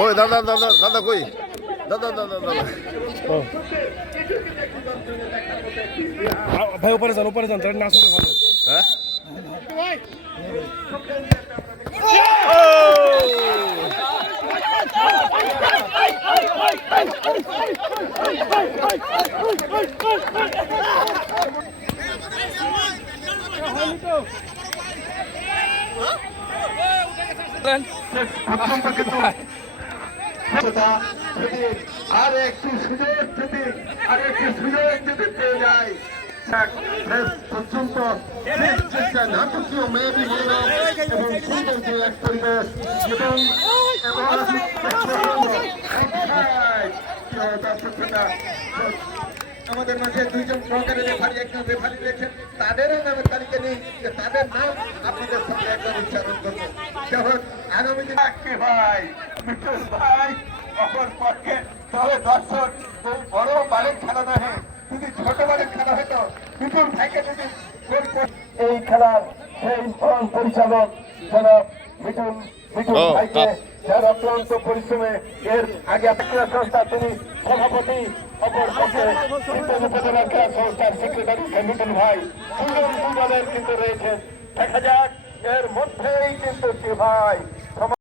কই দাদা দাদা দাদা কই দাদা দাদা দাদা ভাই উপরে যান তাহলে নাচ হবে ভালো। হ্যাঁ আর একটি সুযোগ যদি পেয়ে যায় পর্যন্ত নাটকীয় মেয়েটি মনোরম এবং সুন্দর যে এক পরিবেশ এবং আমাদের মাঝে দুইজন সহকারী রেফারি একজন রেফারি রয়েছেন, তাদেরও নামের তালিকা নেই যে তাদের নাম আপনাদের সামনে একবার উচ্চারণ করবো। যখন আগামী দিন ভাই মিঠুন ভাই অপর পক্ষে তবে দর্শক এই বড় বাড়ির খেলা নহে, যদি ছোট বাড়ির খেলা হতো মিঠুন ভাইকে যদি এই খেলার সেই পরিচালক জনাব মিঠুন ভাইকে যার অক্লান্ত পরিশ্রমে এর আগে ক্রীড়া সংস্থা তিনি সভাপতি, অপর পক্ষে উপজেলা ক্রীড়া সংস্থার সেক্রেটারি মিঠুন ভাই, দুজন দু দলের কিন্তু রয়েছেন। দেখা যাক এর মধ্যেই কিন্তু কি ভাই